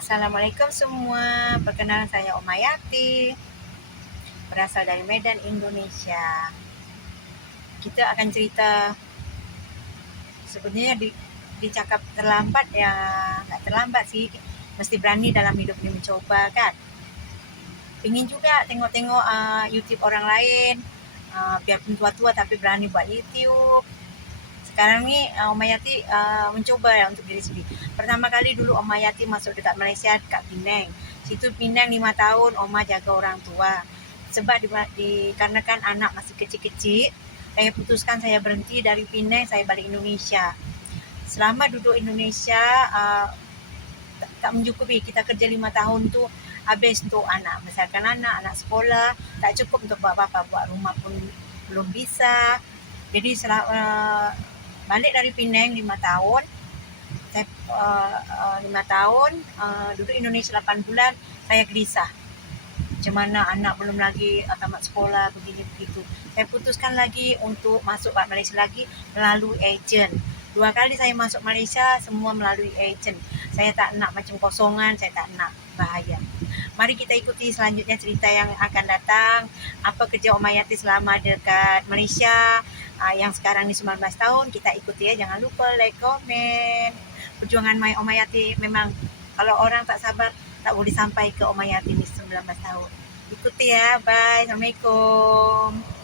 Assalamualaikum semua, perkenalkan saya Oma Yati, berasal dari Medan, Indonesia. Kita akan cerita, sebenarnya dicakap terlambat ya, nggak terlambat sih, mesti berani dalam hidup ini mencoba kan. Ingin juga tengok-tengok YouTube orang lain, biarpun tua-tua tapi berani buat YouTube. Sekarang ni Oma Yati mencoba ya untuk diri sendiri. Pertama kali dulu Oma Yati masuk dekat Malaysia, dekat Penang. Situ Penang 5 tahun Oma jaga orang tua. Sebab dikarenakan anak masih kecil-kecil, saya putuskan saya berhenti dari Penang, saya balik Indonesia. Selama duduk Indonesia tak mencukupi, kita kerja 5 tahun tu habis untuk anak, besarkan anak sekolah, tak cukup untuk buat apa-apa, buat rumah pun belum bisa. Jadi balik dari Penang 5 tahun, saya 5 tahun duduk Indonesia 8 bulan, saya gelisah. Macam mana anak belum lagi tamat sekolah, begini begitu. Saya putuskan lagi untuk masuk ke Malaysia lagi melalui ejen. 2 kali saya masuk Malaysia semua melalui ejen. Saya tak nak macam kosongan, saya tak nak bahaya. Mari kita ikuti selanjutnya cerita yang akan datang. Apa kerja Oma Yati selama dekat Malaysia, yang sekarang ni 19 tahun. Kita ikuti ya, jangan lupa like, komen. Perjuangan Oma Yati memang kalau orang tak sabar tak boleh sampai ke Oma Yati ni 19 tahun. Ikuti ya, bye. Assalamualaikum.